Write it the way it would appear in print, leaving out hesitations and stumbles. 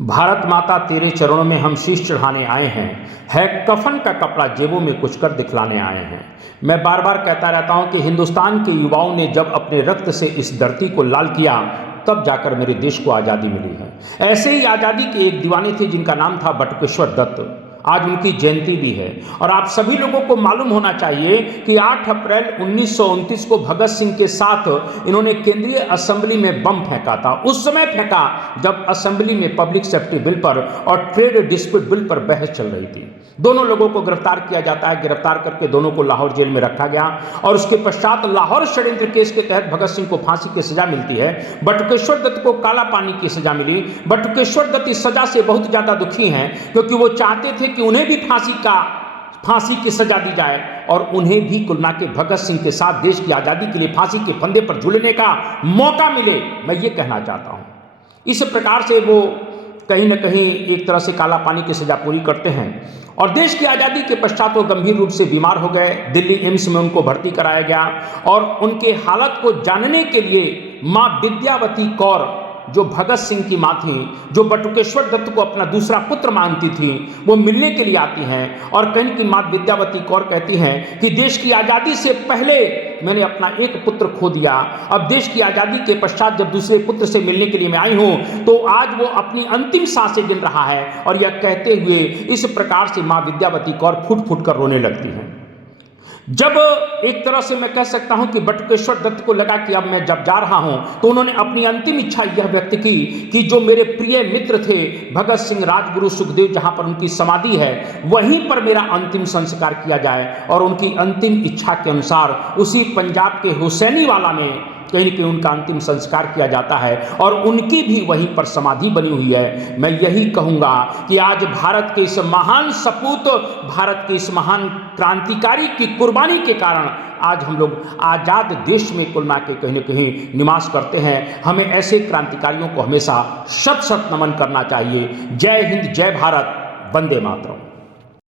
भारत माता तेरे चरणों में हम शीश चढ़ाने आए हैं, है कफन का कपड़ा जेबों में कुछ कर दिखलाने आए हैं। मैं बार बार कहता रहता हूं कि हिंदुस्तान के युवाओं ने जब अपने रक्त से इस धरती को लाल किया तब जाकर मेरे देश को आज़ादी मिली है। ऐसे ही आज़ादी के एक दीवाने थे जिनका नाम था बटुकेश्वर दत्त। आज उनकी जयंती भी है और आप सभी लोगों को मालूम होना चाहिए कि 8 अप्रैल 1929 को भगत सिंह के साथ इन्होंने केंद्रीय असेंबली में बम फेंका था। उस समय फेंका जब असेंबली में पब्लिक सेफ्टी बिल पर और ट्रेड डिस्प्यूट बिल पर बहस चल रही थी। दोनों लोगों को गिरफ्तार किया जाता है। गिरफ्तार करके दोनों को लाहौर जेल में रखा गया और उसके पश्चात लाहौर षड्यंत्र केस के तहत भगत सिंह को फांसी की सजा मिलती है। बटुकेश्वर दत्त को काला पानी की सजा मिली। बटुकेश्वर दत्त इस सजा से बहुत ज्यादा दुखी हैं क्योंकि वो चाहते थे कि उन्हें भी फांसी की सजा दी जाए और उन्हें भी कुलना के भगत सिंह के साथ देश की आजादी के लिए फांसी के फंदे पर झूलने का मौका मिले, मैं ये कहना चाहता हूं। इस प्रकार से वो कहीं न कहीं एक तरह से काला पानी की सजा पूरी करते हैं और देश की आज़ादी के पश्चात वो गंभीर रूप से बीमार हो गए। दिल्ली एम्स में उनको भर्ती कराया गया और उनके हालत को जानने के लिए माँ विद्यावती कौर, जो भगत सिंह की माँ थी, जो बटुकेश्वर दत्त को अपना दूसरा पुत्र मानती थी, वो मिलने के लिए आती हैं और कहीं की माँ विद्यावती कौर कहती हैं कि देश की आज़ादी से पहले मैंने अपना एक पुत्र खो दिया, अब देश की आज़ादी के पश्चात जब दूसरे पुत्र से मिलने के लिए मैं आई हूँ तो आज वो अपनी अंतिम सांसें गिन रहा है। और यह कहते हुए इस प्रकार से माँ विद्यावती कौर फूट फूट कर रोने लगती हैं। जब एक तरह से मैं कह सकता हूं कि बटुकेश्वर दत्त को लगा कि अब मैं जब जा रहा हूं तो उन्होंने अपनी अंतिम इच्छा यह व्यक्त की कि जो मेरे प्रिय मित्र थे भगत सिंह, राजगुरु, सुखदेव, जहां पर उनकी समाधि है वहीं पर मेरा अंतिम संस्कार किया जाए। और उनकी अंतिम इच्छा के अनुसार उसी पंजाब के हुसैनीवाला में कहीं न कहीं उनका अंतिम संस्कार किया जाता है और उनकी भी वहीं पर समाधि बनी हुई है। मैं यही कहूँगा कि आज भारत के इस महान सपूत, भारत के इस महान क्रांतिकारी की कुर्बानी के कारण आज हम लोग आज़ाद देश में कुल मिला के कहीं न कहीं निवास करते हैं। हमें ऐसे क्रांतिकारियों को हमेशा शत शत नमन करना चाहिए। जय हिंद, जय भारत, वंदे मातरम।